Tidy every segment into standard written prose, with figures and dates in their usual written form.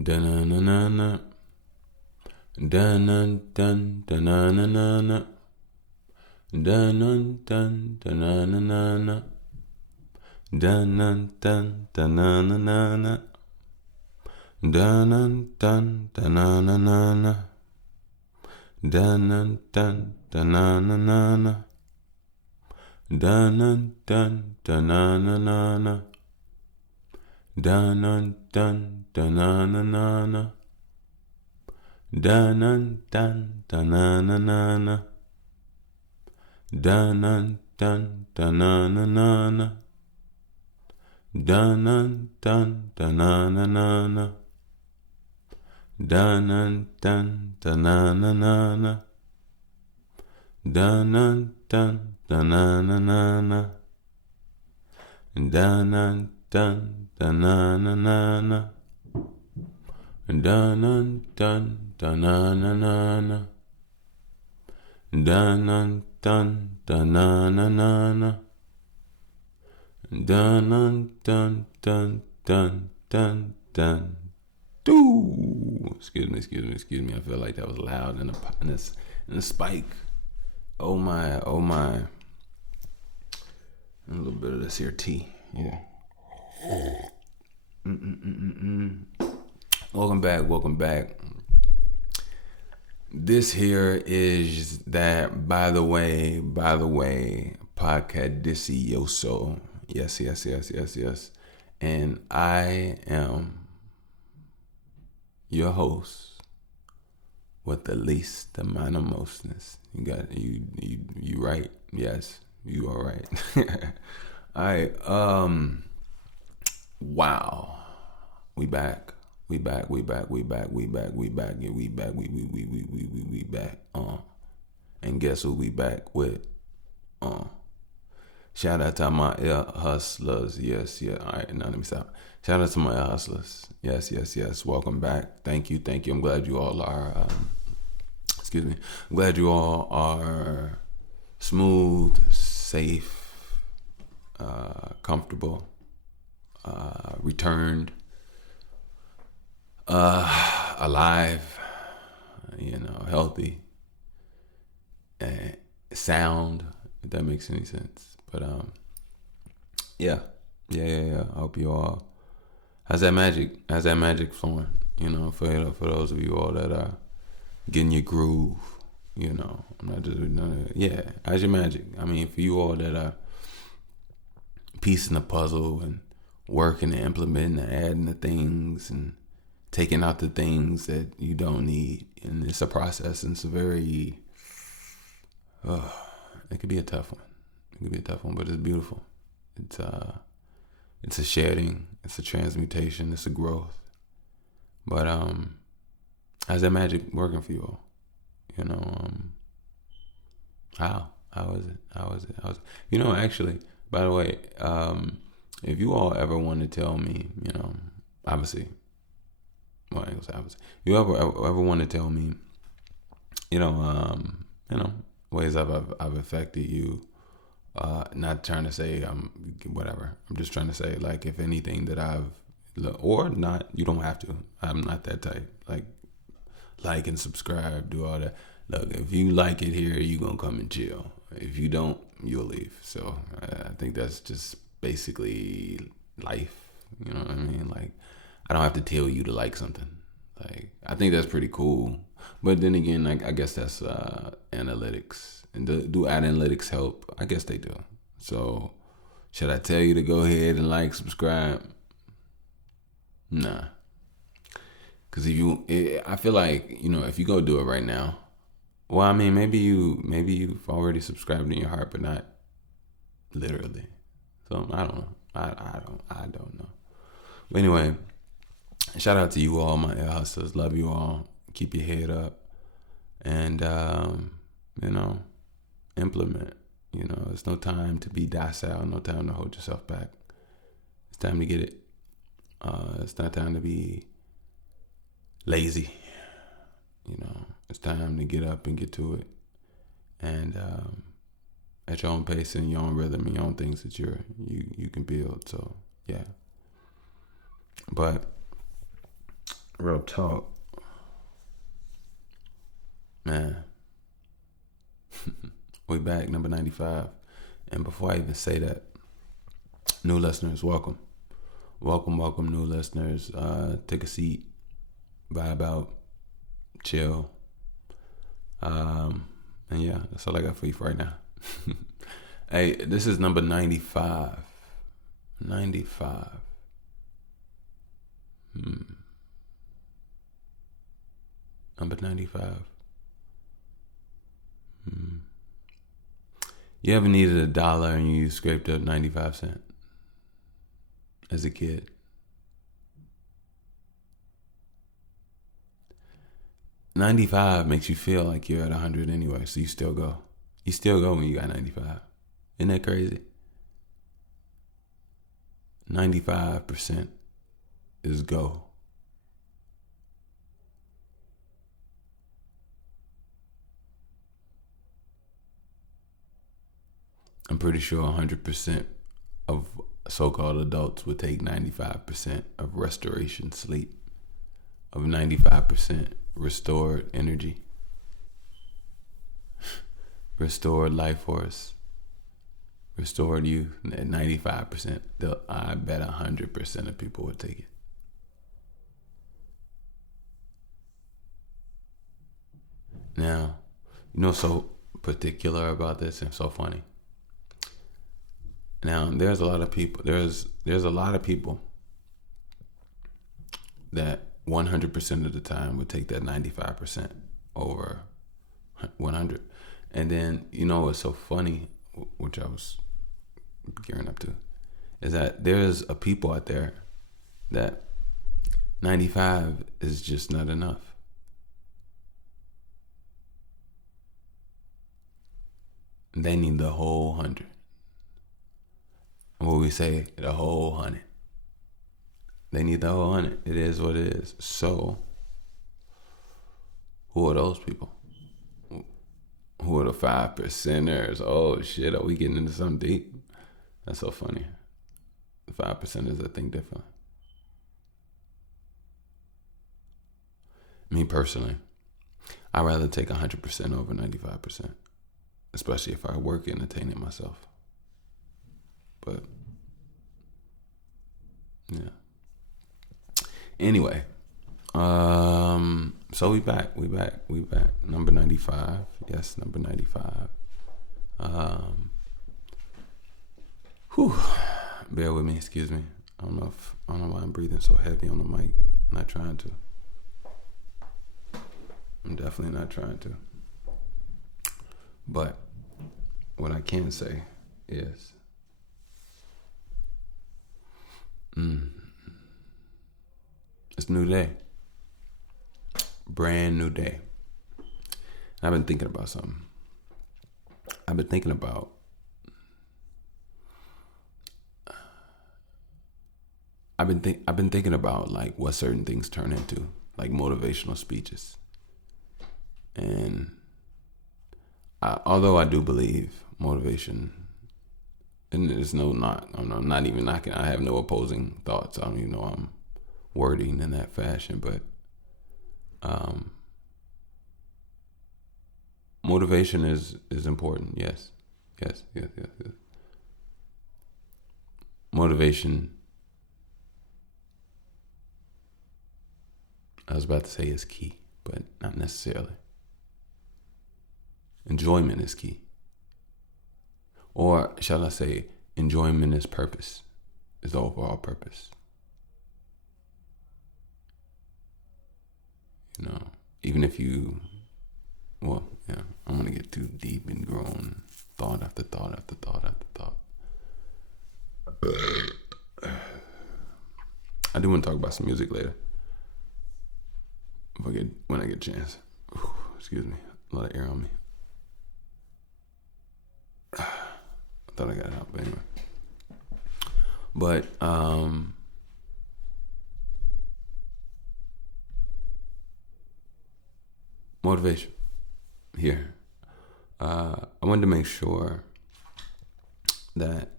Da-na-na-na-na. Dun-dun-dun, da-na-na-na-na. Dun-dun-dun, da-na-na-na-na. Dun-dun-dun, da-na-na-na-na. Dun-dun-dun, da-na-na-na-na. Dun-dun-dun, da-na-na-na-na. Dun-dun-dun, da-na-na-na-na. Dun-dun-dun, da-na-na-na-na. Dun-dun-dun, da-na-na-na-na. Dun-dun-dun, da-na-na-na-na. Dun-dun-dun, da-na-na-na-na. Dun-dun-dun, da-na-na-na-na. Dun-dun-dun, da-na-na-na-na. Dun-dun-dun, da-na-na-na-na. Dun-dun-dun, da-na-na-na-na. Dun-dun-dun, da-na-na-na-na. Dun-dun-dun-dun-dun-dun. Doo. Excuse me. I feel like that was loud in a spike. Oh my. A little bit of this here tea. Yeah. Welcome back. This here is that, by the way, Podcadicioso. Yes. And I am your host with the least amount of mostness. You right. Yes, you are right. All right. Wow. We back. Yeah, we back. And guess who we back with? Shout out to my ear hustlers. Yes. All right, now let me stop. Shout out to my ear hustlers. Yes. Welcome back. Thank you. I'm glad you all are. I'm glad you all are smooth, safe, comfortable, returned, alive, healthy, and sound, if that makes any sense. But yeah. I hope you all. How's that magic flowing? For those of you all that are getting your groove. I'm not just how's your magic? I mean, for you all that are piecing the puzzle and working and implementing and adding the things and taking out the things that you don't need, and it's a process, and it's a very it could be a tough one. But it's beautiful. It's a shedding, it's a transmutation, it's a growth. But how's that magic working for you all? How is it? Actually, by the way, if you all ever want to tell me, obviously, well, I ain't gonna say obviously, you ever want to tell me, ways I've affected you. Not trying to say whatever. I'm just trying to say, like, if anything that I've, or not, you don't have to. I'm not that type. Like and subscribe, do all that. Look, if you like it here, you gonna come and chill. If you don't, you'll leave. So I think that's just basically life. You know what I mean? Like, I don't have to tell you to like something. Like, I think that's pretty cool. But then again, I guess that's analytics. And do analytics help? I guess they do. So, should I tell you to go ahead and like, subscribe? Nah. Because I feel like, if you go do it right now, well, I mean, maybe you've already subscribed in your heart, but not literally. So, I don't know. I don't know. But anyway, shout out to you all, my ear hustlers. Love you all. Keep your head up. And, implement. It's no time to be docile, no time to hold yourself back. It's time to get it. It's not time to be lazy. It's time to get up and get to it. And at your own pace and your own rhythm and your own things that you can build. So yeah. But real talk, man. We back, number 95. And before I even say that, new listeners, welcome. Welcome, new listeners. Take a seat, vibe out, chill. And yeah, that's all I got for you for right now. Hey, this is number 95. 95. Number 95. You ever needed $1 and you scraped up 95 cents as a kid? $95 makes you feel like you're at 100 anyway, so you still go. You still go when you got 95. Isn't that crazy? 95% is go. I'm pretty sure 100% of so-called adults would take 95% of restoration sleep, of 95% restored energy, restored life force, restored youth. At 95%, I bet 100% of people would take it. Now, you know, so particular about this and so funny. Now, there's a lot of people. There's a lot of people that 100% of the time would take that 95% over 100. And then, you know what's so funny, which I was gearing up to, is that there's a people out there that 95 is just not enough. They need the whole 100. What we say, the whole 100. They need the whole 100. It is what it is. So, who are those people? Who are the 5%ers? Oh shit, are we getting into something deep? That's so funny. The 5%ers that think different. Me personally, I'd rather take 100% over 95%. Especially if I work and attain it myself. But yeah. Anyway, so we back. Number 95. Yes, number 95. Bear with me, excuse me. I don't know why I'm breathing so heavy on the mic. I'm not trying to. I'm definitely not trying to. But what I can say is it's a new day. Brand new day. I've been thinking about something. I've been thinking about like what certain things turn into, like motivational speeches. And although I do believe motivation, and there's no knock, I'm not even knocking. I have no opposing thoughts. I don't even know I'm wording in that fashion, but motivation is important. Yes. Motivation, I was about to say is key, but not necessarily. Enjoyment is key. Or shall I say, enjoyment is purpose, is the overall purpose. You know, even if you, well, yeah, I'm going to get too deep and grown, thought after thought after thought after thought. I do want to talk about some music later. When I get a chance. Excuse me, a lot of air on me. I thought I got it out, but anyway. But motivation here. I wanted to make sure that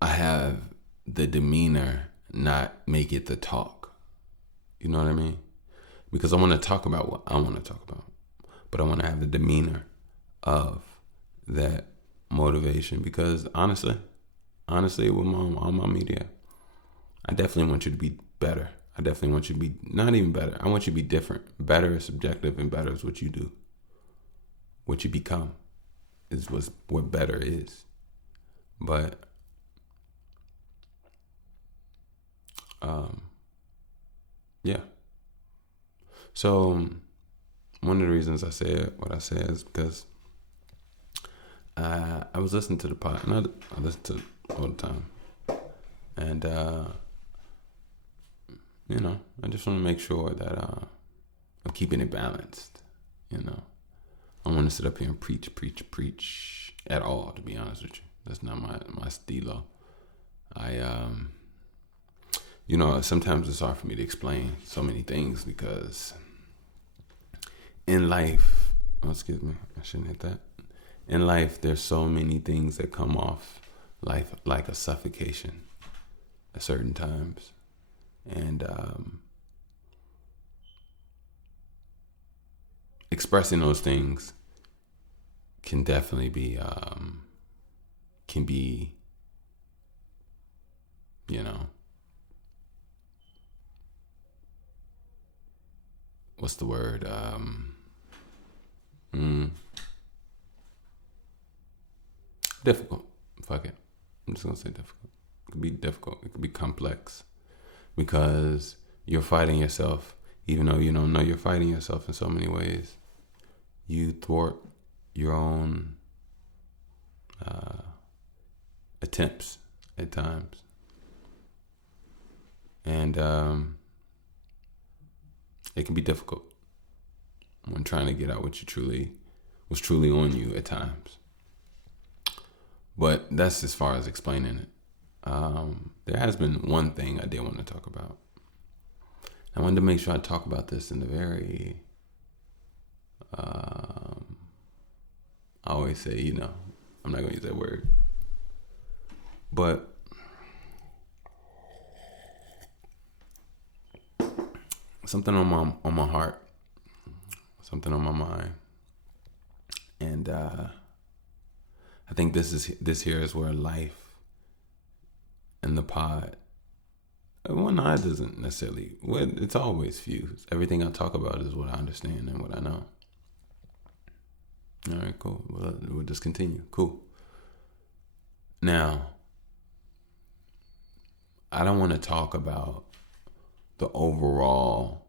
I have the demeanor not make it the talk. You know what I mean? Because I want to talk about what I want to talk about, but I want to have the demeanor of that motivation. Because honestly, with all my media, I definitely want you to be better. I definitely want you to be not even better. I want you to be different. Better is subjective, and better is what you do. What you become is what better is. But yeah. So one of the reasons I said what I said is because I was listening to the pod, and I listen to it all the time, and I just want to make sure that I'm keeping it balanced. I don't want to sit up here and preach at all. To be honest with you, that's not my stilo. Sometimes it's hard for me to explain so many things because in life, excuse me, I shouldn't hit that. In life, there's so many things that come off life like a suffocation at certain times. And expressing those things can definitely be, what's the word? Difficult. Fuck it. I'm just gonna say difficult. It could be difficult. It could be complex because you're fighting yourself, even though you don't know you're fighting yourself in so many ways. You thwart your own attempts at times, and it can be difficult when trying to get out what was truly on you at times. But that's as far as explaining it. There has been one thing I did want to talk about. I wanted to make sure I talk about this in a very, I always say, I'm not going to use that word. But something on my heart, something on my mind. And I think this here is where life and the pod, well, no, it doesn't necessarily, it's always fused. Everything I talk about is what I understand and what I know. All right, cool. We'll just continue. Cool. Now, I don't want to talk about the overall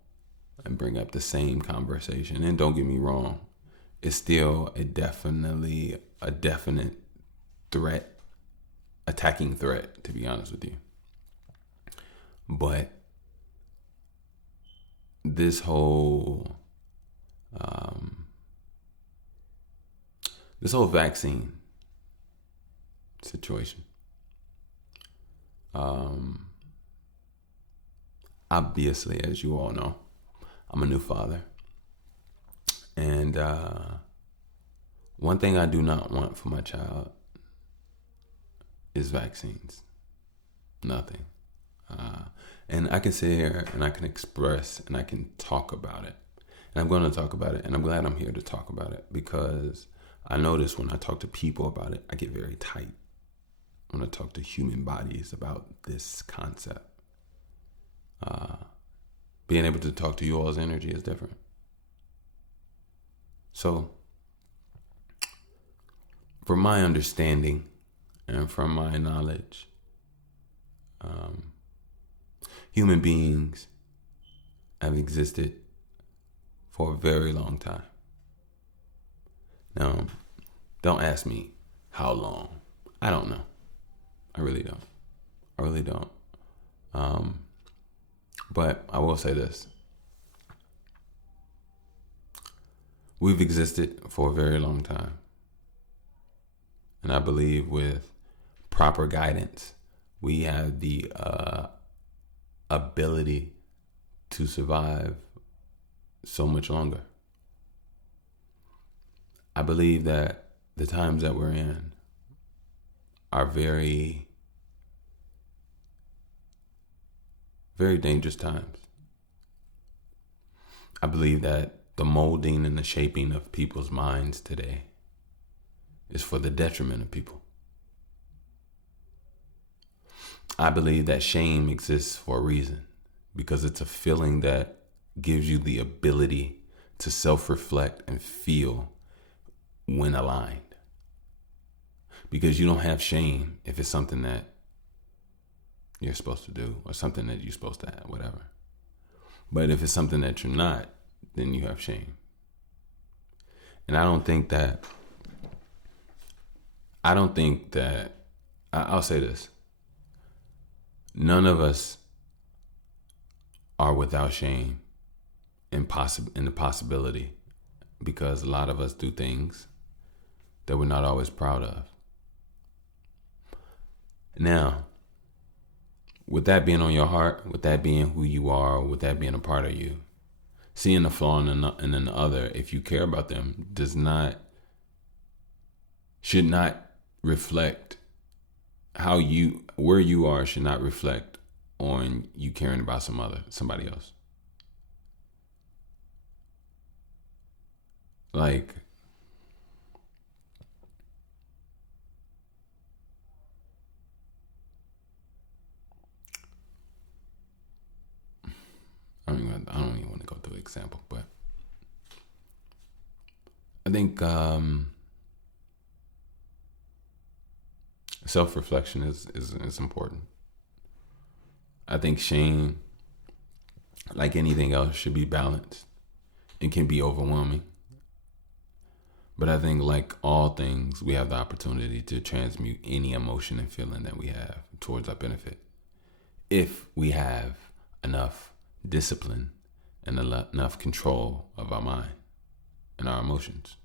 and bring up the same conversation. And don't get me wrong, it's still a definite threat, attacking threat, to be honest with you. But this whole vaccine situation, obviously, as you all know, I'm a new father. And one thing I do not want for my child is vaccines. Nothing. And I can sit here and I can express and I can talk about it. And I'm going to talk about it. And I'm glad I'm here to talk about it because I notice when I talk to people about it, I get very tight. When I talk to human bodies about this concept. Being able to talk to you all's energy is different. So, from my understanding and from my knowledge, human beings have existed for a very long time. Now, don't ask me how long. I don't know. I really don't. But I will say this. We've existed for a very long time. And I believe with proper guidance, we have the ability to survive so much longer. I believe that the times that we're in are very, very dangerous times. I believe that the molding and the shaping of people's minds today is for the detriment of people. I believe that shame exists for a reason, because it's a feeling that gives you the ability to self-reflect and feel when aligned. Because you don't have shame if it's something that you're supposed to do or something that you're supposed to have, whatever. But if it's something that you're not, then you have shame. And I'll say this. None of us are without shame in the possibility, because a lot of us do things that we're not always proud of. Now, with that being on your heart, with that being who you are, with that being a part of you, seeing the flaw in an other, if you care about them, should not reflect where you are, should not reflect on you caring about somebody else. Like, I don't even want to go through an example, but I think self-reflection is important. I think shame, like anything else, should be balanced. It can be overwhelming. But I think, like all things, we have the opportunity to transmute any emotion and feeling that we have towards our benefit, if we have enough discipline and enough control of our mind and our emotions.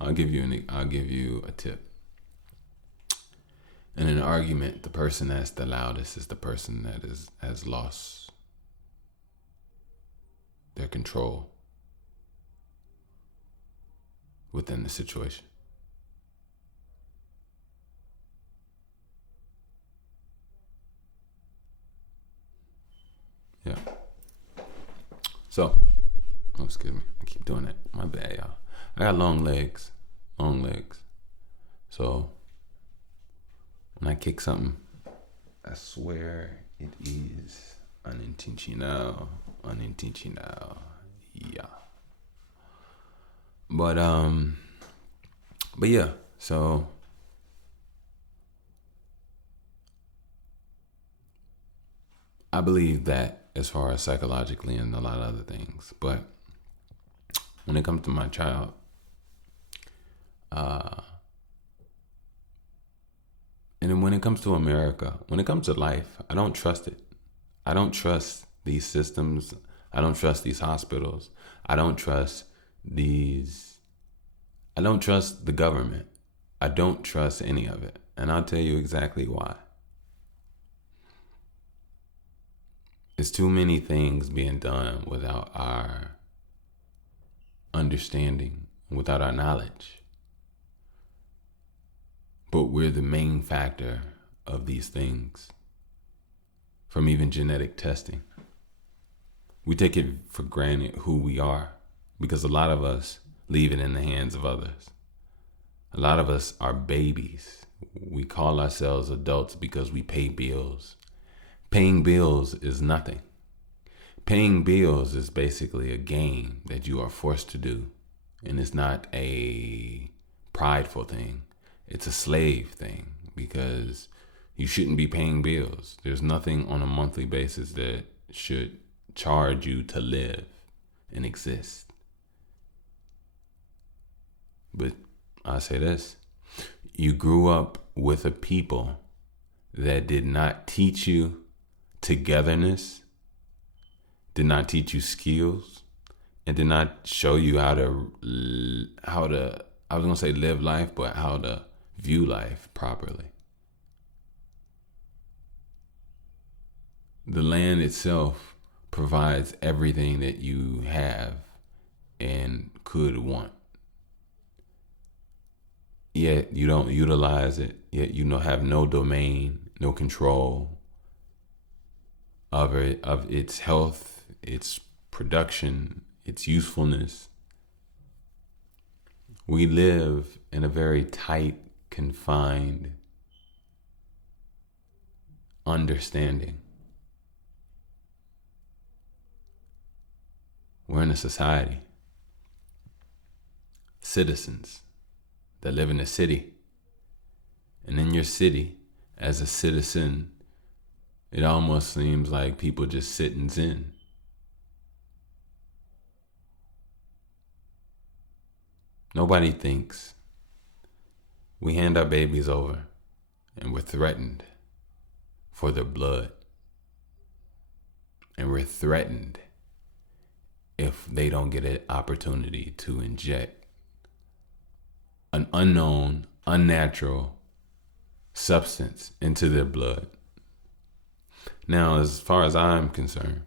I'll give you a tip. In an argument, the person that's the loudest is the person that has lost their control within the situation. Yeah. So, excuse me. I keep doing that. My bad, y'all. I got long legs. So, when I kick something, I swear it is unintentional. Yeah. But yeah, so I believe that as far as psychologically and a lot of other things. But when it comes to my child, and then when it comes to America, when it comes to life, I don't trust it. I don't trust these systems. I don't trust these hospitals. I don't trust the government. I don't trust any of it. And I'll tell you exactly why. There's too many things being done without our understanding, without our knowledge. But we're the main factor of these things, from even genetic testing. We take it for granted who we are, because a lot of us leave it in the hands of others. A lot of us are babies. We call ourselves adults because we pay bills. Paying bills is nothing. Paying bills is basically a game that you are forced to do. And it's not a prideful thing. It's a slave thing, because you shouldn't be paying bills. There's nothing on a monthly basis that should charge you to live and exist. But I'll say this. You grew up with a people that did not teach you togetherness, did not teach you skills, and did not show you how to I was going to say live life, but how to view life properly. The land itself provides everything that you have and could want. Yet you don't utilize it. Yet you have no domain, no control of its health, its production, its usefulness. We live in a very tight, confined understanding. We're in a society, citizens that live in a city. And in your city, as a citizen, it almost seems like people just sit and zen. Nobody thinks. We hand our babies over and we're threatened for their blood. And we're threatened if they don't get an opportunity to inject an unknown, unnatural substance into their blood. Now, as far as I'm concerned,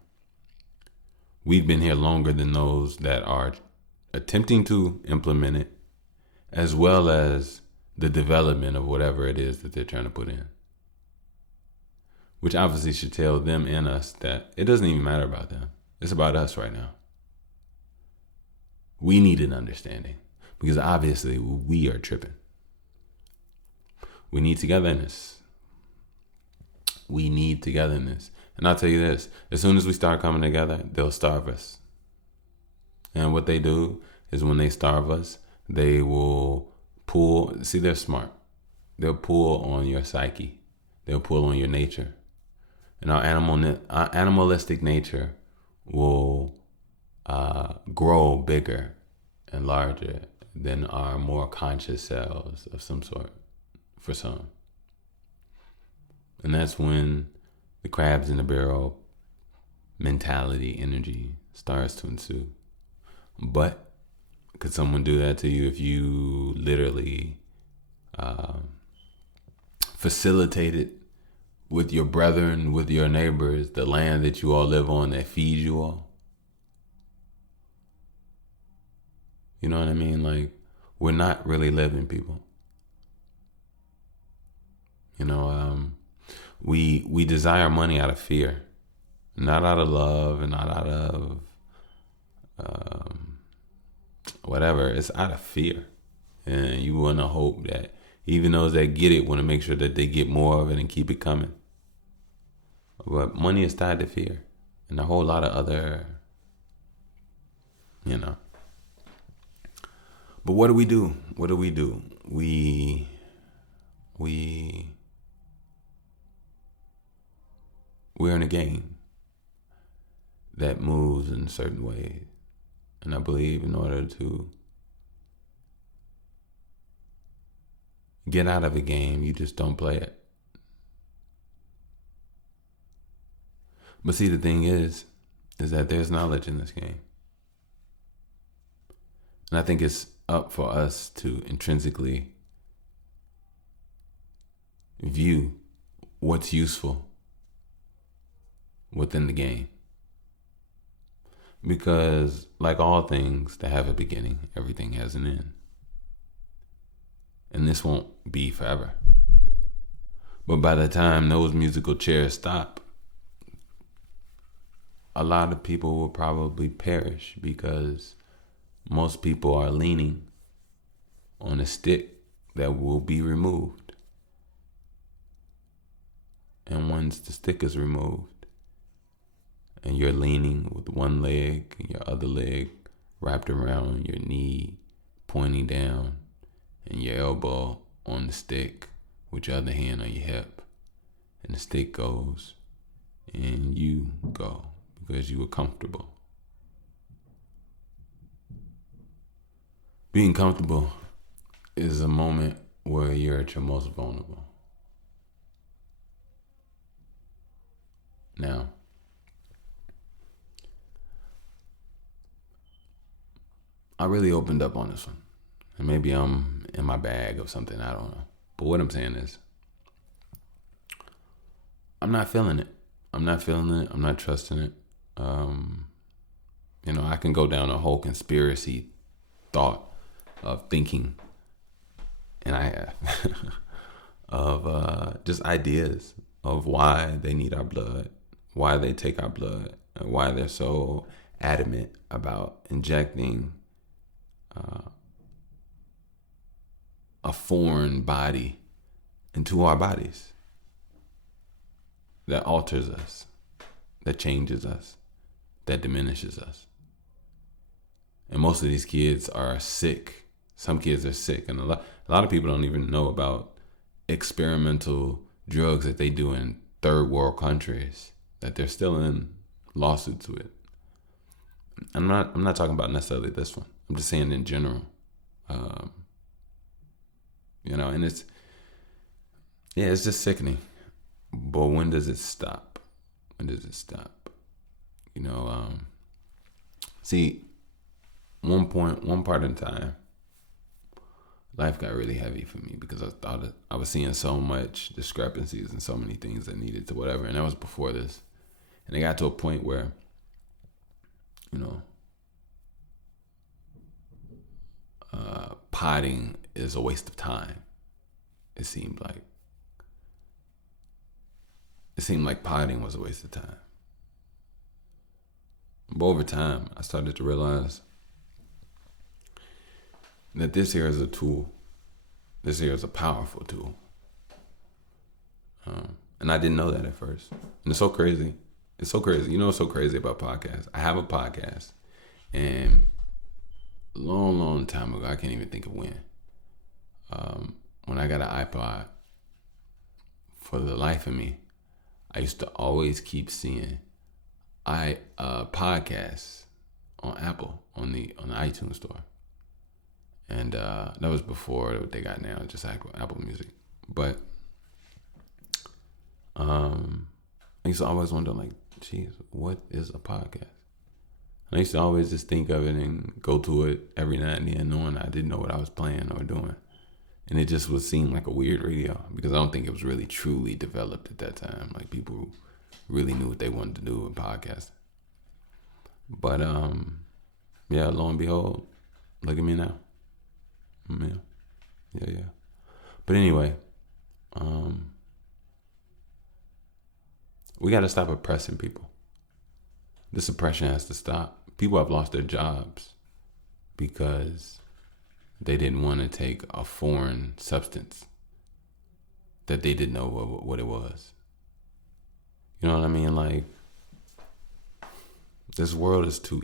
we've been here longer than those that are attempting to implement it, as well as the development of whatever it is that they're trying to put in. Which obviously should tell them and us that it doesn't even matter about them. It's about us right now. We need an understanding because obviously we are tripping. We need togetherness. We need togetherness. And I'll tell you this, as soon as we start coming together, they'll starve us. And what they do is when they starve us, they will pull, see, they're smart. They'll pull on your psyche. They'll pull on your nature. And our animalistic nature will grow bigger and larger than our more conscious selves of some sort, for some. And that's when the crabs in the barrel mentality, energy starts to ensue. But could someone do that to you if you literally facilitated with your brethren, with your neighbors, the land that you all live on that feeds you all? You know what I mean? Like, we're not really living, people. You know, we desire money out of fear, not out of love and not out of whatever. It's out of fear. And you want to hope that even those that get it want to make sure that they get more of it and keep it coming. But money is tied to fear and a whole lot of other, you know. But what do we do? What do we do? We're in a game that moves in certain ways. And I believe in order to get out of a game, you just don't play it. But see, the thing is that there's knowledge in this game. And I think it's up for us to intrinsically view what's useful within the game. Because like all things that have a beginning, everything has an end. And this won't be forever. But by the time those musical chairs stop, a lot of people will probably perish because most people are leaning on a stick that will be removed. And once the stick is removed, and you're leaning with one leg and your other leg wrapped around your knee, pointing down, and your elbow on the stick with your other hand on your hip, and the stick goes, and you go because you were comfortable. Being comfortable is a moment where you're at your most vulnerable. Now, I really opened up on this one. And maybe I'm in my bag of something, I don't know. But what I'm saying is, I'm not feeling it. I'm not feeling it. I'm not trusting it. I can go down a whole conspiracy thought of thinking, and I have, of just ideas of why they need our blood, why they take our blood and why they're so adamant about injecting a foreign body into our bodies that alters us, that changes us, that diminishes us. And most of these kids are sick. Some kids are sick. And a lot of people don't even know about experimental drugs that they do in third world countries, that they're still in lawsuits with. I'm not talking about necessarily this one. I'm just saying in general. And it's just sickening. But when does it stop? When does it stop? See, one part in time, life got really heavy for me because I thought I was seeing so much discrepancies and so many things that needed to whatever. And that was before this. And it got to a point where, potting is a waste of time. It seemed like potting was a waste of time. But over time, I started to realize that this here is a tool. This here is a powerful tool. And I didn't know that at first. And it's so crazy. It's so crazy. You know what's so crazy about podcasts? I have a podcast. And a long, long time ago, I can't even think of when I got an iPod, for the life of me, I used to always keep seeing podcasts on Apple, on the iTunes store. And that was before what they got now, just Apple Music. But I used to always wonder, like, geez, what is a podcast? And I used to always just think of it and go to it every now and then, knowing I didn't know what I was playing or doing. And it just would seem like a weird radio because I don't think it was really truly developed at that time. Like, people really knew what they wanted to do with podcasting. But yeah, lo and behold, look at me now. Yeah. But anyway, we got to stop oppressing people. This oppression has to stop. People have lost their jobs because they didn't want to take a foreign substance that they didn't know what it was. You know what I mean? Like, this world is too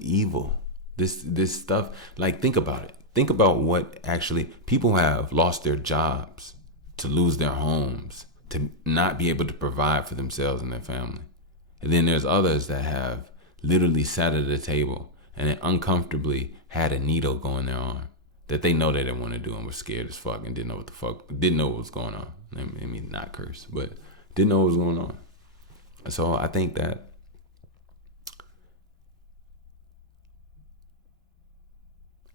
evil. This stuff, like, think about it. Think about what actually people have lost their jobs, to lose their homes, to not be able to provide for themselves and their family. And then there's others that have literally sat at a table and uncomfortably had a needle go in their arm that they know they didn't want to do and were scared as fuck and didn't know what was going on. I mean, not curse, but didn't know what was going on. So I think that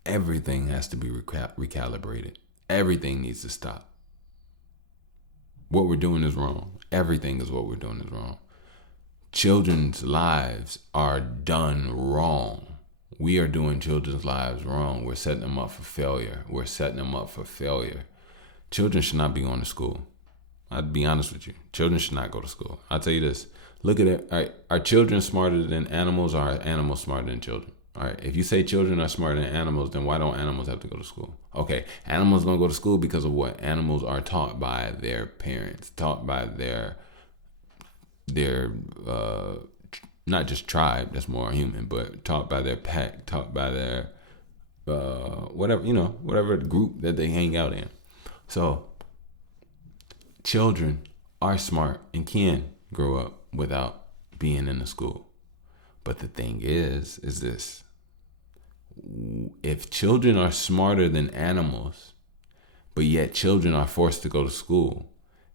everything has to be recalibrated. Everything needs to stop. What we're doing is wrong. Everything is what we're doing is wrong. Children's lives are done wrong. We are doing children's lives wrong. We're setting them up for failure. Children should not be going to school. I'd be honest with you. Children should not go to school. I'll tell you this. Look at it. Are children smarter than animals, or are animals smarter than children? All right. If you say children are smarter than animals, then why don't animals have to go to school? Okay. Animals don't go to school because of what? Animals are taught by their parents, taught by their not just tribe, that's more human, but taught by their pack, taught by their whatever group that they hang out in. So children are smart and can grow up without being in the school. But the thing is this: if children are smarter than animals, but yet children are forced to go to school,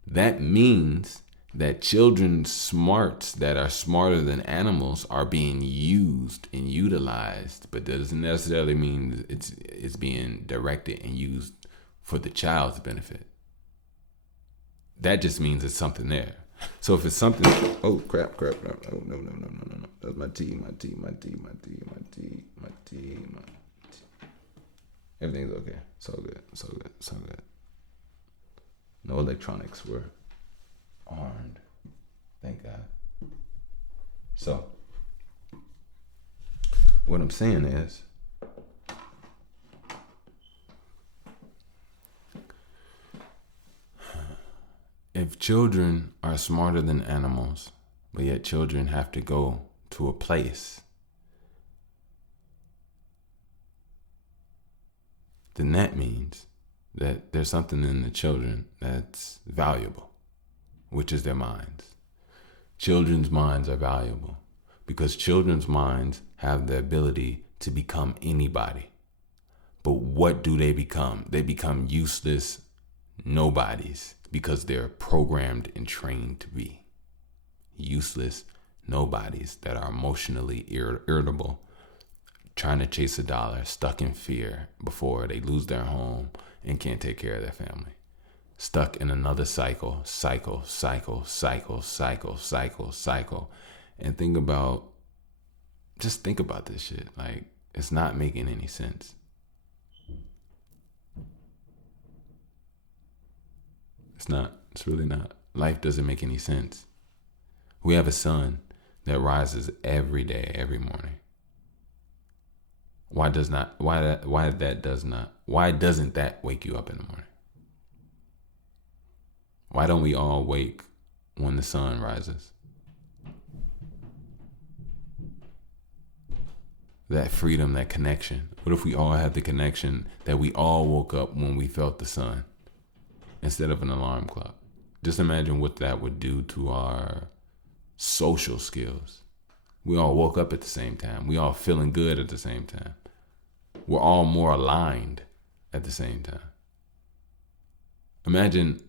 that means that children's smarts that are smarter than animals are being used and utilized, but doesn't necessarily mean it's being directed and used for the child's benefit. That just means it's something there. So if it's something, oh crap. Oh, no. That's my tea. Everything's okay. So good. No electronics were armed. Thank God. So, what I'm saying is, if children are smarter than animals, but yet children have to go to a place, then that means that there's something in the children that's valuable, which is their minds. Children's minds are valuable because children's minds have the ability to become anybody. But what do they become? They become useless nobodies because they're programmed and trained to be useless nobodies that are emotionally irritable, trying to chase a dollar, stuck in fear before they lose their home and can't take care of their family. Stuck in another cycle. And think about this shit. Like, it's not making any sense. It's not. It's really not. Life doesn't make any sense. We have a sun that rises every day, every morning. Why doesn't that wake you up in the morning? Why don't we all wake when the sun rises? That freedom, that connection. What if we all had the connection that we all woke up when we felt the sun instead of an alarm clock? Just imagine what that would do to our social skills. We all woke up at the same time. We all feeling good at the same time. We're all more aligned at the same time. Imagine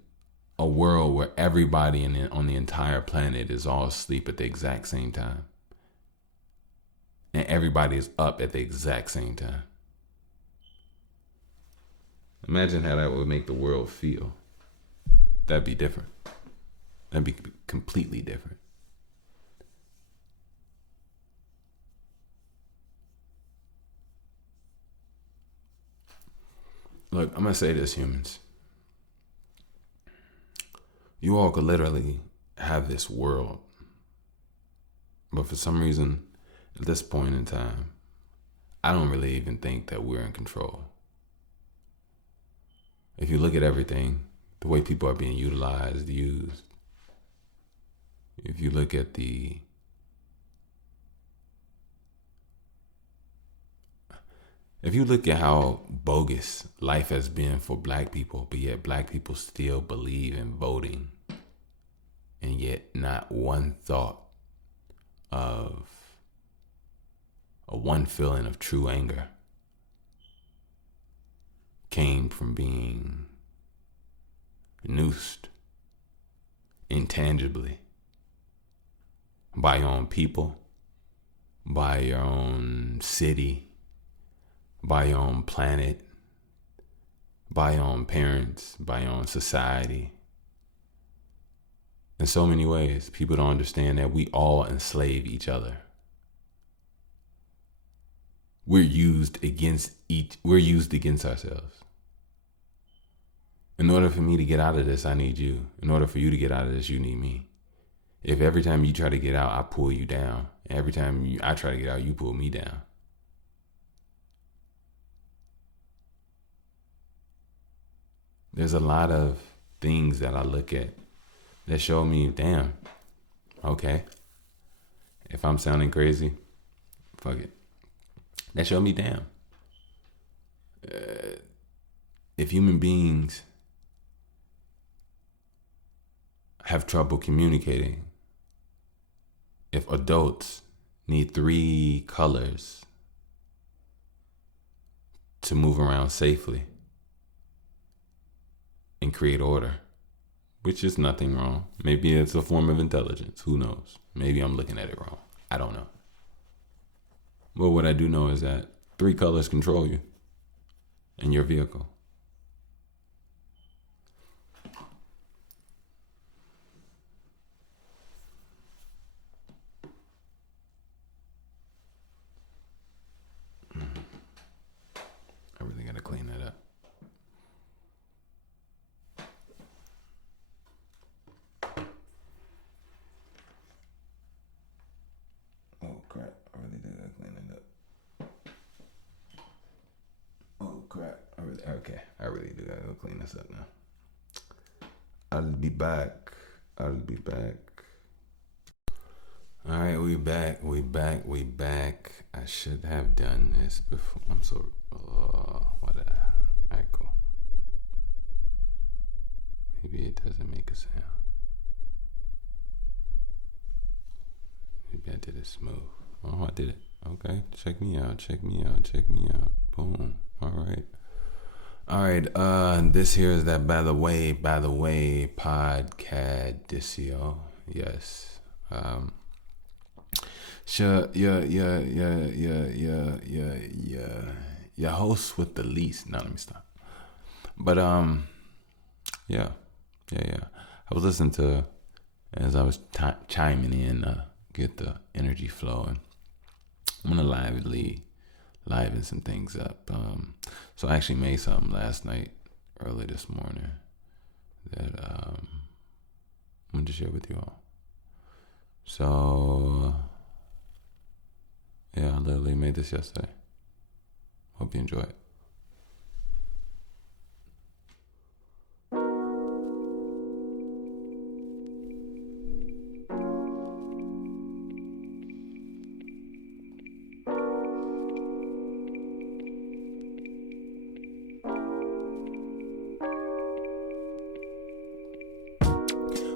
a world where everybody on the entire planet is all asleep at the exact same time. And everybody is up at the exact same time. Imagine how that would make the world feel. That'd be different. That'd be completely different. Look, I'm going to say this, humans. You all could literally have this world. But for some reason, at this point in time, I don't really even think that we're in control. If you look at everything, the way people are being used, if you look at how bogus life has been for black people, but yet black people still believe in voting, and yet not one thought of one feeling of true anger came from being noosed intangibly by your own people, by your own city, by your own planet, by your own parents, by your own society. In so many ways, people don't understand that we all enslave each other. We're used against ourselves. In order for me to get out of this, I need you. In order for you to get out of this, you need me. If every time you try to get out, I pull you down, and every time I try to get out, you pull me down. There's a lot of things that I look at that show me, damn, okay, if I'm sounding crazy, fuck it. That show me, damn, if human beings have trouble communicating, if adults need 3 colors to move around safely and create order, which is nothing wrong. Maybe it's a form of intelligence. Who knows? Maybe I'm looking at it wrong. I don't know. But what I do know is that 3 colors control you and your vehicle. I really gotta clean that up. crap. I really do gotta clean it up. Oh crap. I really do gotta go clean this up now. I'll be back. Alright, we back. I should have done this before. I'm so what alright, cool. Maybe it doesn't make a sound. Maybe I did it smooth. Oh, I did it. Okay, check me out. Boom. Alright, this here is that by the way podcastio. Yes. Sure, your host with the least. Now let me stop. But yeah. I was listening to as I was chiming in, get the energy flowing. I'm gonna liven some things up. So I actually made something last night, early this morning, that I'm gonna just share with you all. So yeah, I literally made this yesterday. Hope you enjoy it.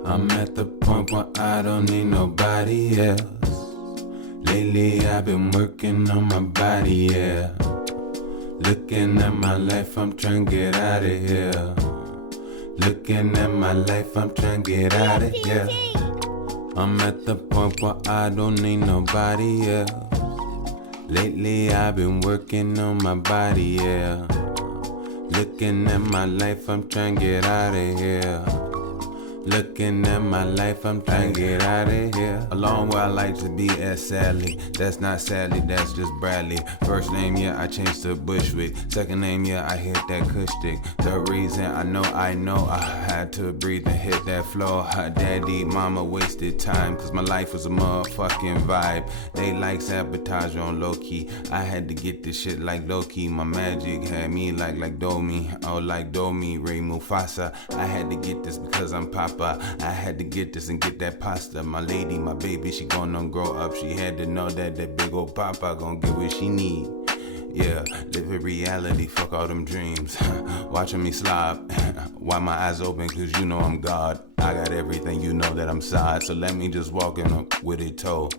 I'm at the point where I don't need nobody else. Lately I've been working on my body, yeah. Looking at my life, I'm trying to get out of here. Looking at my life, I'm trying to get out of here. I'm at the point where I don't need nobody else. Lately I've been working on my body, yeah. Looking at my life, I'm trying to get out of here. Looking at my life, I'm trying to get out of here. Along where I like to be as Sally. That's not Sally, that's just Bradley. First name, yeah, I changed to Bushwick. Second name, yeah, I hit that kush stick. Third reason, I know I had to breathe and hit that floor. Her daddy, mama wasted time, cause my life was a motherfucking vibe. They like sabotage on low key. I had to get this shit like low key. My magic had me like Domi. Oh, like Domi, Ray Mufasa. I had to get this because I'm Papa. I had to get this and get that pasta. My lady, my baby, she gonna grow up. She had to know that big old Papa gonna get what she need. Yeah, live in reality, fuck all them dreams. Watching me slob, why my eyes open, cause you know I'm God. I got everything, you know that I'm side. So let me just walk in up with it toe.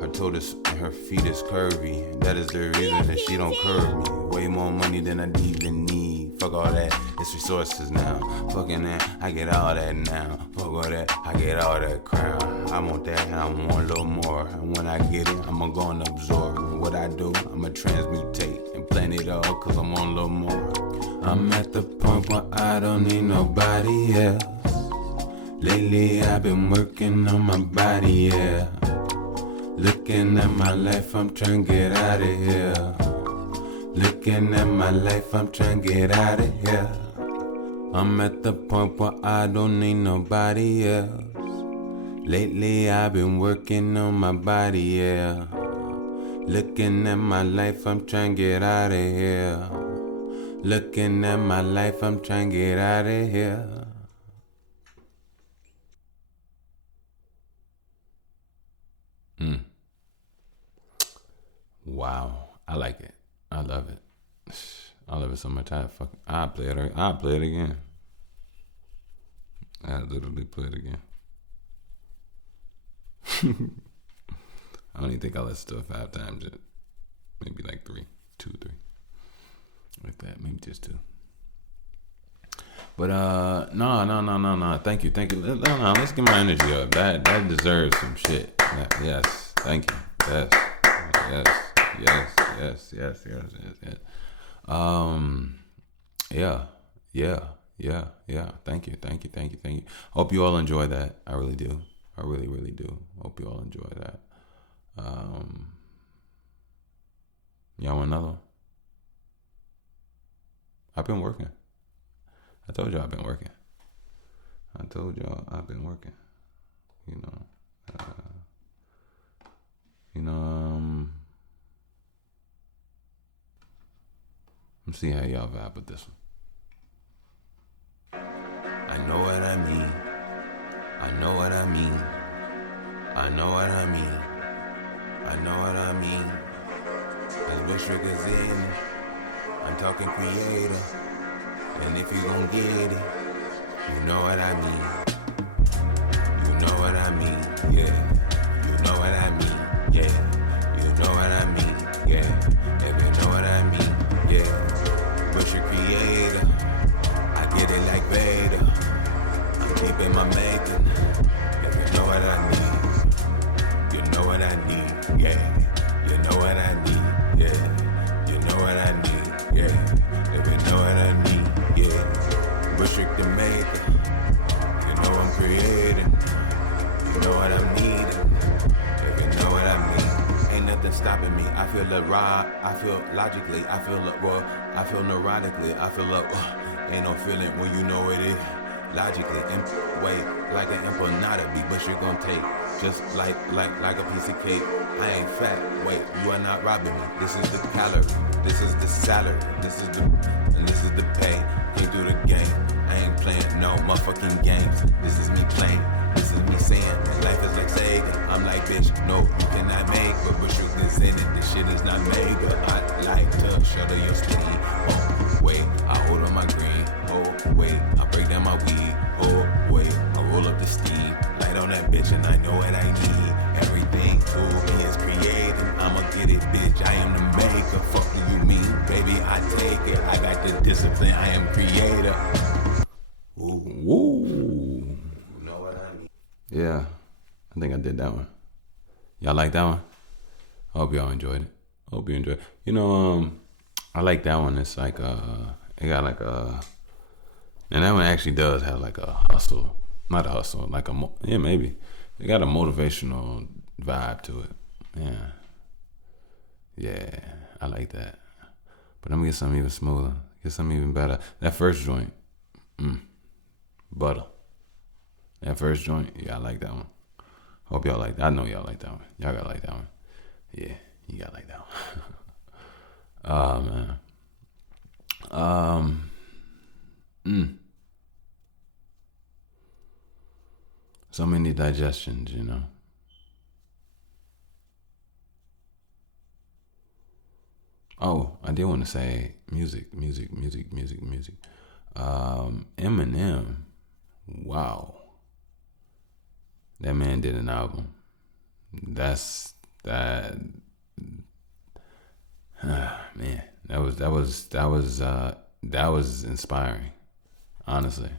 Her feet is curvy. That is the reason that she don't curve me. Way more money than I even need. Fuck all that, it's resources now. Fucking that, I get all that now. Fuck all that, I get all that crown. I want that and I want a little more. And when I get it, I'ma go and absorb. What I do, I'ma transmutate and plan it all, cause I want a little more. I'm at the point where I don't need nobody else. Lately I've been working on my body, yeah. Looking at my life, I'm trying to get out of here. Looking at my life, I'm trying to get out of here. I'm at the point where I don't need nobody else. Lately I've been working on my body, yeah. Looking at my life, I'm trying to get out of here. Looking at my life, I'm trying to get out of here. Wow, I like it. I love it. I love it so much. I'll play it. I'll play it again. I literally play it again. I don't even think I listened to it 5 times yet. Maybe like 3, 2, 3. Like that, maybe just 2. But no. Thank you. No, let's get my energy up. That deserves some shit. Yes, thank you. Yes. Yeah. Thank you. Hope you all enjoy that. I really do. I really do. Hope you all enjoy that. Y'all want another one? I've been working. I told y'all I've been working. You know. Let's see how y'all vibe with this one. I know what I mean. I know what I mean. I know what I mean. I know what I mean. As Bushwick is in, I'm talking creator. And if you gon' get it, you know what I mean. You know what I mean, yeah. You know what I mean, yeah. You know what I mean, yeah. If you know what I mean, yeah. Bushwick creator, I get it like Vader. I'm deep in my making. If you know what I need, you know what I need, yeah. You know what I need, yeah. You know what I need, yeah. If you know what I need, yeah. Bushwick the maker, you know I'm creating. You know what I'm needing, if you know what I mean. Ain't nothing stopping me. I feel the raw, I feel logically, I feel the raw, I feel neurotically, I feel the ain't no feeling when you know it is. Logically, wait, like an empanada be, but you're gonna take just like a piece of cake. I ain't fat, wait, you are not robbing me. This is the calorie, this is the salary, this is the pay. Came through the game, I ain't playing no motherfucking games. This is me playing, this is me saying that life is like Sega. I'm like, bitch, no, you cannot make, but Bushwick is in it, this shit is not mega. I like to shuttle your steam. Oh, wait, I hold on my green. Oh, wait, I break down my weed. Oh, wait, I roll up the steam. Light on that bitch and I know what I need. Everything to me is creating. I'ma get it, bitch. I am the maker. Fuck do you mean? Baby, I take it. I got the discipline. I am creator. Ooh. Woo. You know what I mean? Yeah, I think I did that one. Y'all like that one? I hope y'all enjoyed it. Hope you enjoyed it. You know, I like that one. It's like, it got like a... And that one actually does have like a hustle. Not a hustle, like maybe. It got a motivational vibe to it. Yeah, I like that. But I'm gonna get something even smoother. Get something even better. That first joint, butter. That first joint, yeah, I like that one. Hope y'all like that. I know y'all like that one. Y'all gotta like that one. Yeah, you gotta like that one. Man. So many digestions, you know. Oh, I did want to say music. Eminem, wow. That man did an album. That man, that was inspiring, honestly.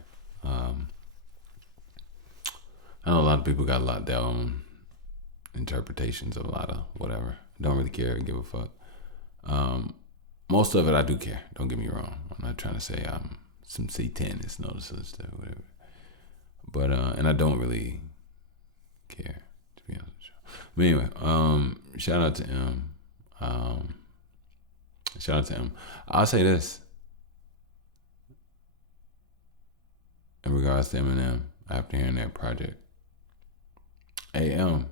I know a lot of people got their own interpretations of a lot of whatever. Don't really care and give a fuck. Most of it I do care. Don't get me wrong. I'm not trying to say I'm some satanist, notices or whatever. But and I don't really care, to be honest with you. But anyway, shout out to him. I'll say this in regards to Eminem after hearing that project. AM.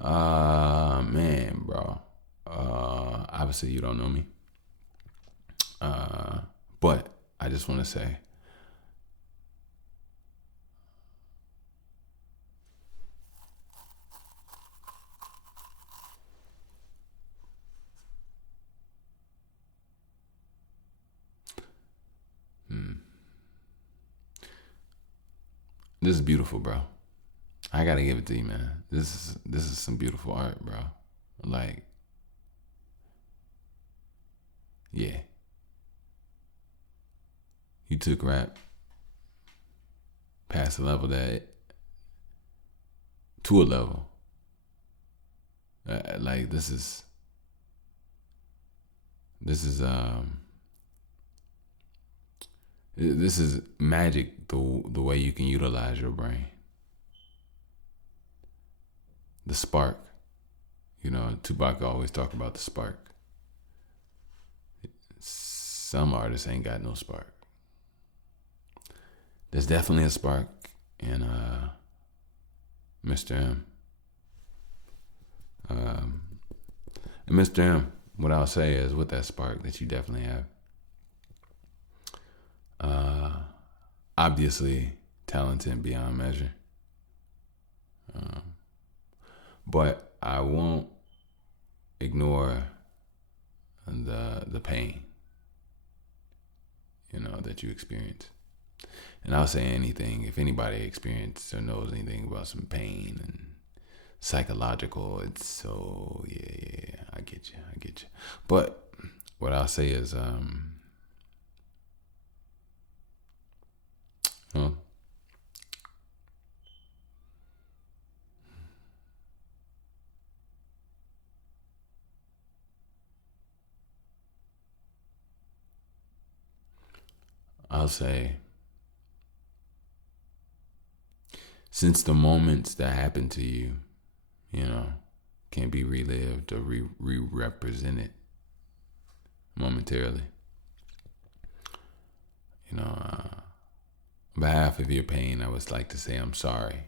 Man, bro. Obviously you don't know me. But I just want to say, this is beautiful, bro. I gotta give it to you, man. This is some beautiful art, bro. Like, yeah. You took rap past a level to a level. Like this is magic. The way you can utilize your brain. The spark. You know, Tupac always talk about the spark. Some artists ain't got no spark. There's definitely a spark in Mr. M. And Mr. M, what I'll say is, with that spark that you definitely have, obviously talented beyond measure. But I won't ignore the pain, that you experience. And I'll say anything, if anybody experienced or knows anything about some pain and psychological, it's so, yeah, I get you. But what I'll say is, I'll say, since the moments that happen to you, can be relived or re-represented momentarily, on behalf of your pain, I would like to say I'm sorry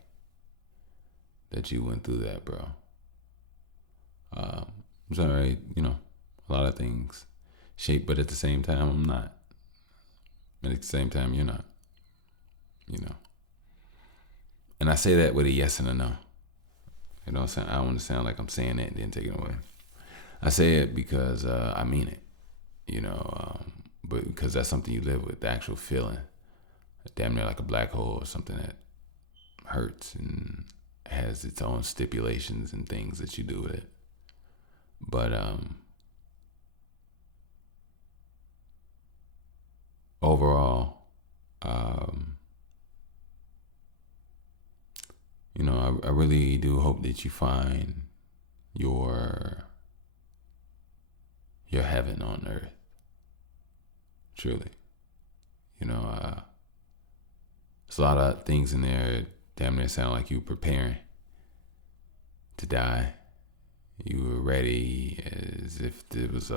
that you went through that, bro. I'm sorry, a lot of things shape, but at the same time, I'm not. But at the same time, you're not, And I say that with a yes and a no. I don't want to sound like I'm saying it and then taking it away. I say it because I mean it, but because that's something you live with, the actual feeling. Damn near like a black hole or something that hurts and has its own stipulations and things that you do with it. But overall, I really do hope that you find your heaven on earth. Truly. There's a lot of things in there damn near sound like you were preparing to die. You were ready as if there was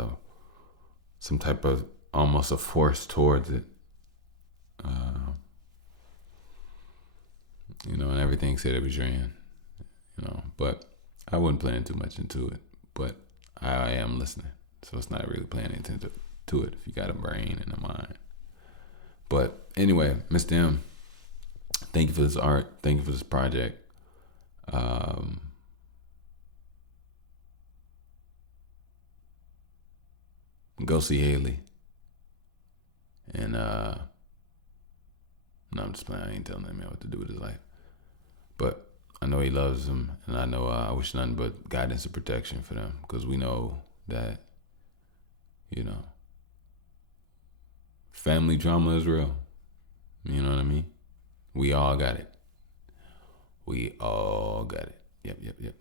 some type of almost a force towards it. And everything said it was your end, but I wasn't playing too much into it, but I am listening. So it's not really paying attention to it if you got a brain and a mind. But anyway, Mr. M, thank you for this art. Thank you for this project. Go see Haley. And no, I'm just playing. I ain't telling that man what to do with his life. But I know he loves them, and I know I wish nothing but guidance and protection for them, because we know that, family drama is real. You know what I mean? We all got it. Yep.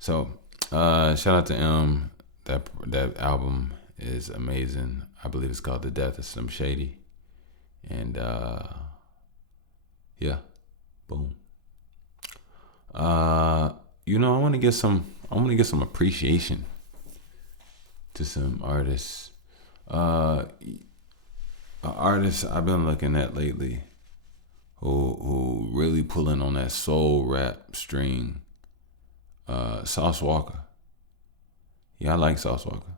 So, shout out to M. That album is amazing. I believe it's called The Death of Slim Shady. And yeah, boom. I want to get some appreciation to some artists. Artists I've been looking at lately who really pulling on that soul rap string. Sauce Walker. Yeah, I like Sauce Walker.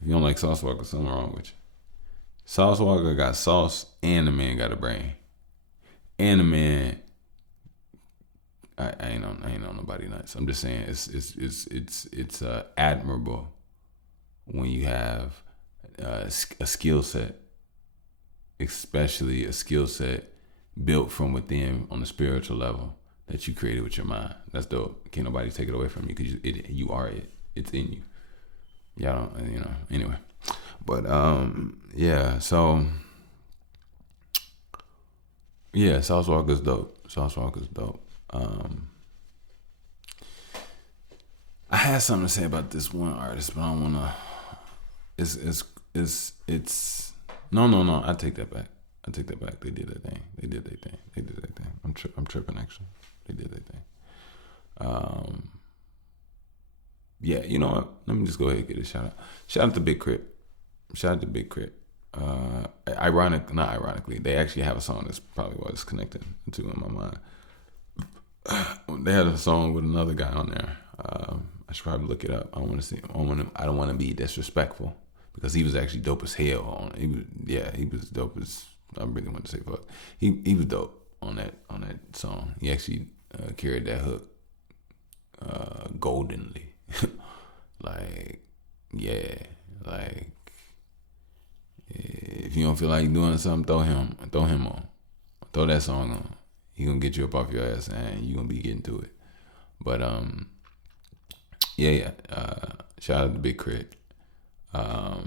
If you don't like Sauce Walker, something wrong with you. Sauce Walker got sauce, and the man got a brain. And the man, I ain't on nobody nuts. I'm just saying it's admirable when you have a skill set, especially a skill set built from within on a spiritual level that you created with your mind. That's dope. Can't nobody take it away from you because you are it. It's in you. Y'all don't, anyway. But, yeah, so, yeah, Sauce Walker's dope. I had something to say about this one artist, but I don't want to, it's, no, I take that back. They did their thing. I'm tripping, actually. They did their thing. Yeah, you know what? Let me just go ahead and get a shout out. Shout out to Big Crit. Not ironically, they actually have a song that's probably what it's connected to in my mind. They had a song with another guy on there. I should probably look it up. I want to see. I don't want to be disrespectful because he was actually dope as hell. He was dope as. I really want to say fuck. He was dope on that song. He actually carried that hook goldenly. Like, yeah, like if you don't feel like doing something, throw him on, throw that song on. He gonna get you up off your ass, and you gonna be getting to it. But yeah. Shout out to Big Crit. Yeah.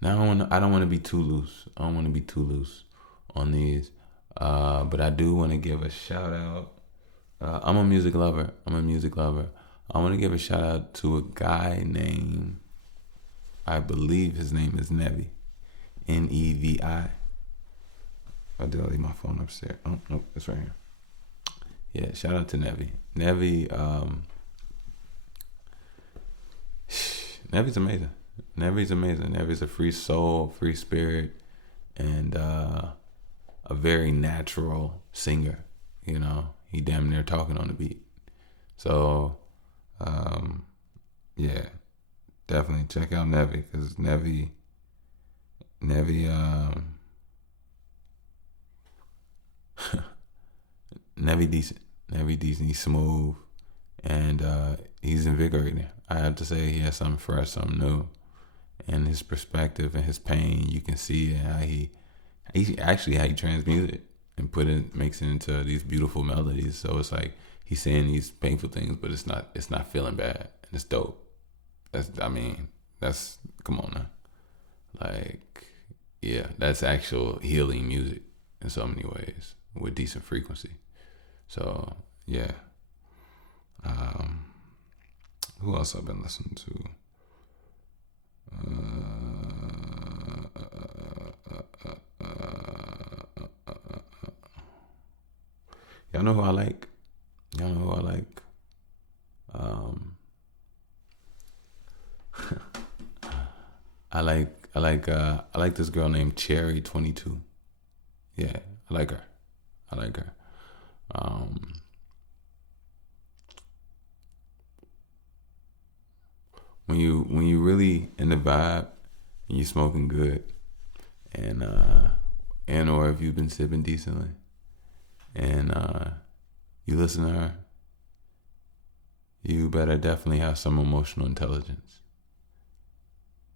Now I don't want to be too loose. I don't want to be too loose on these. But I do want to give a shout out. I'm a music lover. I want to give a shout out to a guy named, I believe his name is Nevi. Nevi. I did leave my phone upstairs. Oh, nope, it's right here. Yeah, shout out to Nevi. Nevi's amazing. Nevi's a free soul, free spirit, and a very natural singer. You know, he damn near talking on the beat. So, yeah, definitely check out Nevi, because Nevi, Nevi decent. He's smooth, and he's invigorating. I have to say, he has something fresh, something new, and his perspective and his pain. You can see how he transmutes it and makes it into these beautiful melodies. So it's like he's saying these painful things, but it's not feeling bad, and it's dope. That's come on now, like, yeah, that's actual healing music in so many ways with decent frequency. So yeah. Who else I've been listening to? Y'all know who I like? I like this girl named Cherry 22. Yeah, I like her. When you really in the vibe and you smoking good, and or if you've been sipping decently, and you listen to her, you better definitely have some emotional intelligence.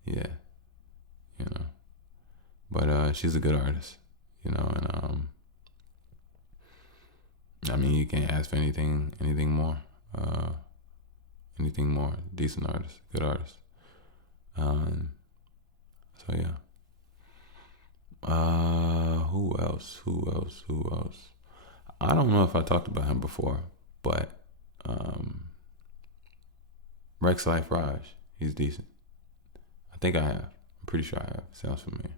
Yeah, you know. But she's a good artist, you know, and you can't ask for anything more. Decent artist, good artist. So yeah. Who else? I don't know if I talked about him before, but Rex Life Raj, he's decent. I think I have. I'm pretty sure I have. Sounds familiar.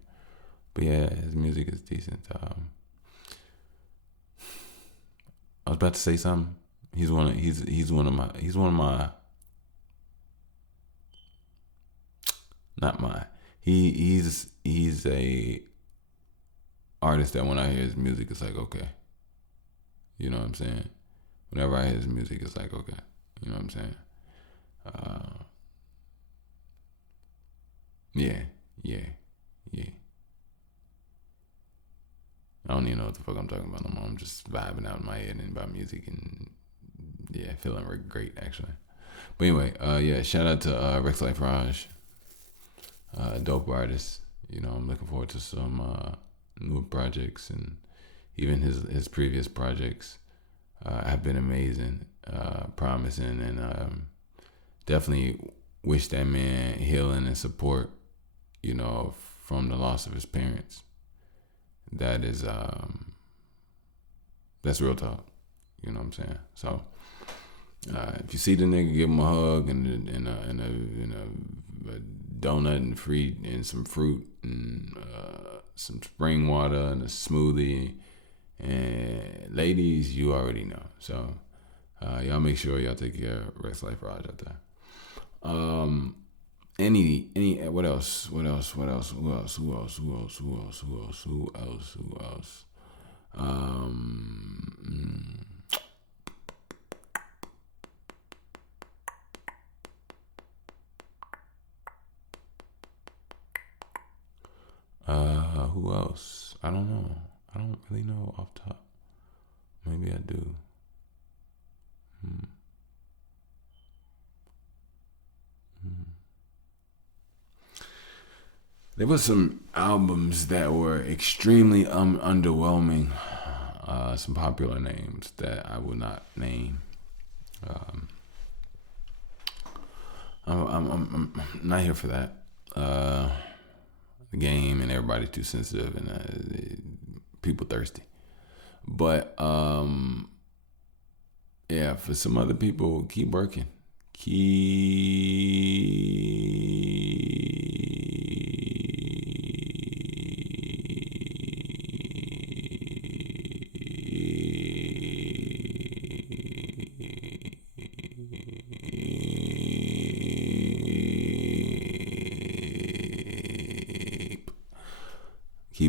But yeah, his music is decent. I was about to say something. He's one of my not mine. He's a artist that when I hear his music, it's like, okay. You know what I'm saying? Whenever I hear his music, it's like, okay. You know what I'm saying? Yeah. I don't even know what the fuck I'm talking about no more. I'm just vibing out in my head and about music, and yeah, feeling great actually. But anyway, yeah, shout out to Rex Life Raj, dope artist. You know, I'm looking forward to some new projects, and even his previous projects have been amazing, promising, and definitely wish that man healing and support, you know, from the loss of his parents. That is that's real talk. You know what I'm saying? So if you see the nigga, give him a hug and a donut and some fruit and some spring water and a smoothie. And ladies, you already know. So y'all make sure y'all take care of Rex Life Raj out there. What else? Who else? Um, who else? I don't know. I don't really know off top. Maybe I do. Hmm. Hmm. There was some albums that were extremely underwhelming. Some popular names that I will not name. Um, I'm not here for that. The game and everybody too sensitive and people thirsty. But yeah, for some other people, keep working. Keep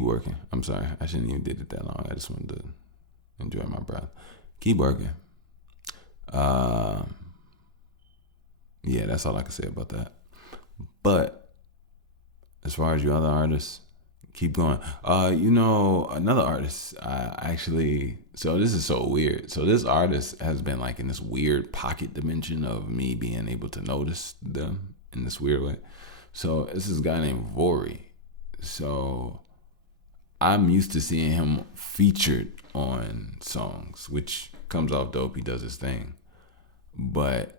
working. I'm sorry. I shouldn't even did it that long. I just wanted to enjoy my breath. Keep working. Yeah, that's all I can say about that. But as far as you other artists, keep going. Another artist, I actually, so this is so weird. So this artist has been like in this weird pocket dimension of me being able to notice them in this weird way. So this is a guy named Vori. So I'm used to seeing him featured on songs, which comes off dope. He does his thing. But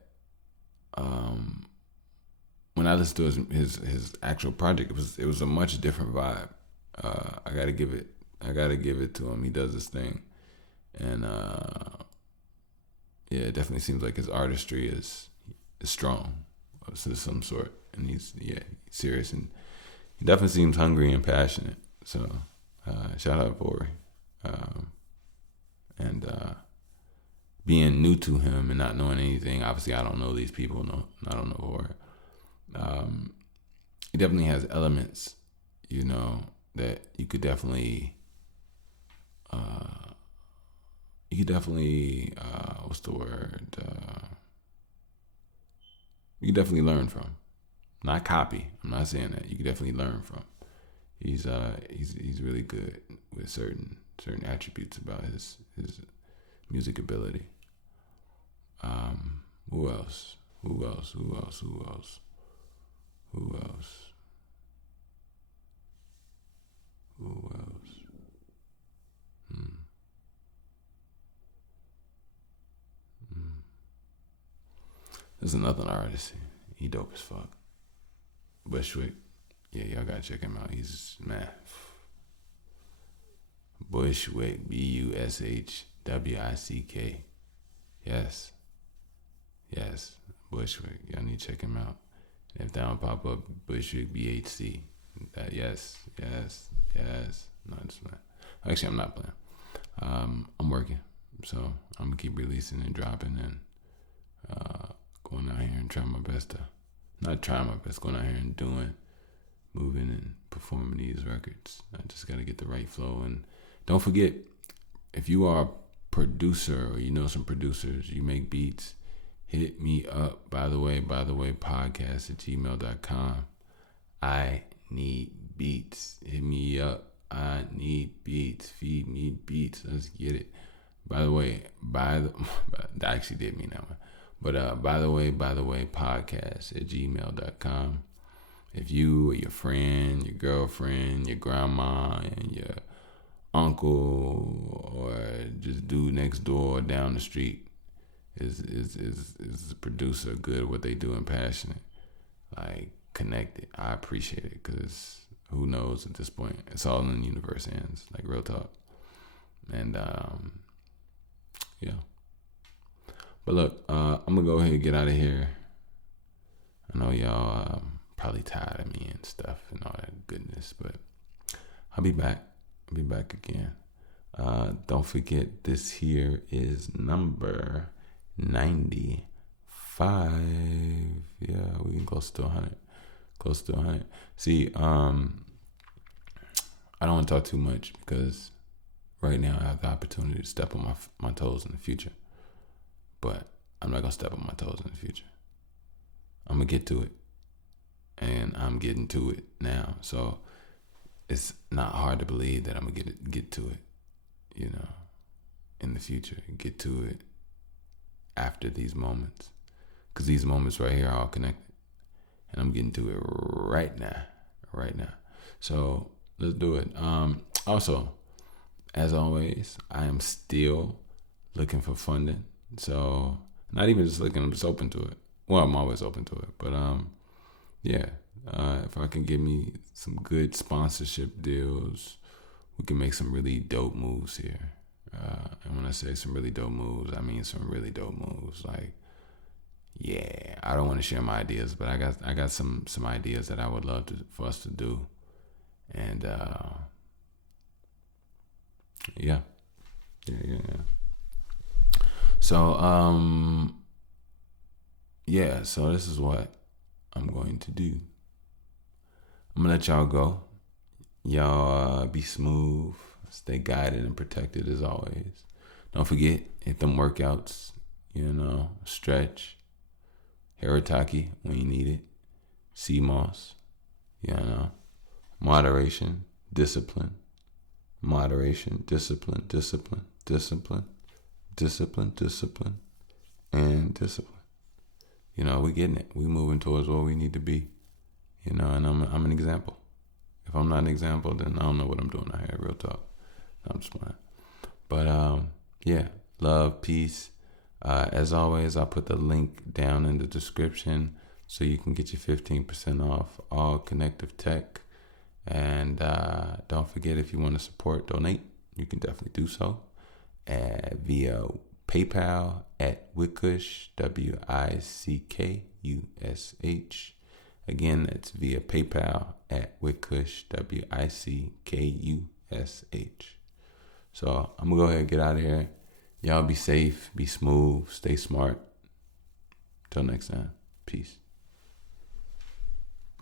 when I listened to his actual project, it was a much different vibe. I gotta give it to him. He does his thing, and yeah, it definitely seems like his artistry is strong of some sort, and he's serious, and he definitely seems hungry and passionate. So shout out Vori, and being new to him and not knowing anything. Obviously, I don't know these people. No, I don't know Vori. He definitely has elements, that you could definitely, what's the word? You could definitely learn from, not copy. I'm not saying that. You could definitely learn from. He's really good with certain attributes about his music ability. Who else? Who else? Who else? Who else? Who else? Who else? Hmm. Hmm. There's another artist. He dope as fuck. Bushwick. Yeah, y'all gotta check him out. He's man. Bushwick. Bushwick. Yes. Yes. Bushwick. Y'all need to check him out. If that don't pop up, Bushwick BHC. That yes. No, it's not. Actually, I'm not playing. I'm working, so I'm gonna keep releasing and dropping and going out here and trying my best to, not trying my best, going out here and doing, moving and performing these records. I just gotta get the right flow, and don't forget, if you are a producer or you know some producers, you make beats, hit me up. By the way, podcast@gmail.com. I need beats. Hit me up. I need beats. Feed me beats. Let's get it. By the way, that actually did mean that one. But by the way, podcast@gmail.com. If you or your friend, your girlfriend, your grandma, and your uncle, or just dude next door or down the street is a producer good at what they do and passionate, like connected, I appreciate it, because who knows at this point, it's all in the universe hands, like real talk. And yeah, but look, I'm gonna go ahead and get out of here. I know y'all probably tired of me and stuff and all that goodness, but I'll be back again. Don't forget, this here is number 95. Yeah, we can close to 100. See, I don't want to talk too much because right now I have the opportunity to step on my toes in the future. But I'm not going to step on my toes in the future. I'm going to get to it. And I'm getting to it now. So it's not hard to believe that I'm going to get to it, in the future. Get to it after these moments. Because these moments right here are all connected. And I'm getting to it right now. Right now. So let's do it. Also, as always, I am still looking for funding. So not even just looking, I'm just open to it. Well, I'm always open to it. But if I can get me some good sponsorship deals, we can make some really dope moves here. And when I say some really dope moves, I mean some really dope moves. Like, yeah, I don't want to share my ideas, but I got some ideas that I would love for us to do. And yeah. So so this is what I'm going to do. I'm gonna let y'all go. Y'all be smooth, stay guided and protected as always. Don't forget, hit them workouts, stretch, Haritaki when you need it, sea moss, moderation, discipline, moderation, discipline, and discipline. We getting it. We moving towards where we need to be. And I'm an example. If I'm not an example, then I don't know what I'm doing out here. Real talk. I'm just playing. But love, peace. As always, I'll put the link down in the description so you can get your 15% off all connective tech. And don't forget, if you want to donate, you can definitely do so via PayPal at Wickush, WICKUSH. Again, that's via PayPal at Wickush, WICKUSH. So I'm going to go ahead and get out of here. Y'all be safe, be smooth, stay smart. Till next time. Peace.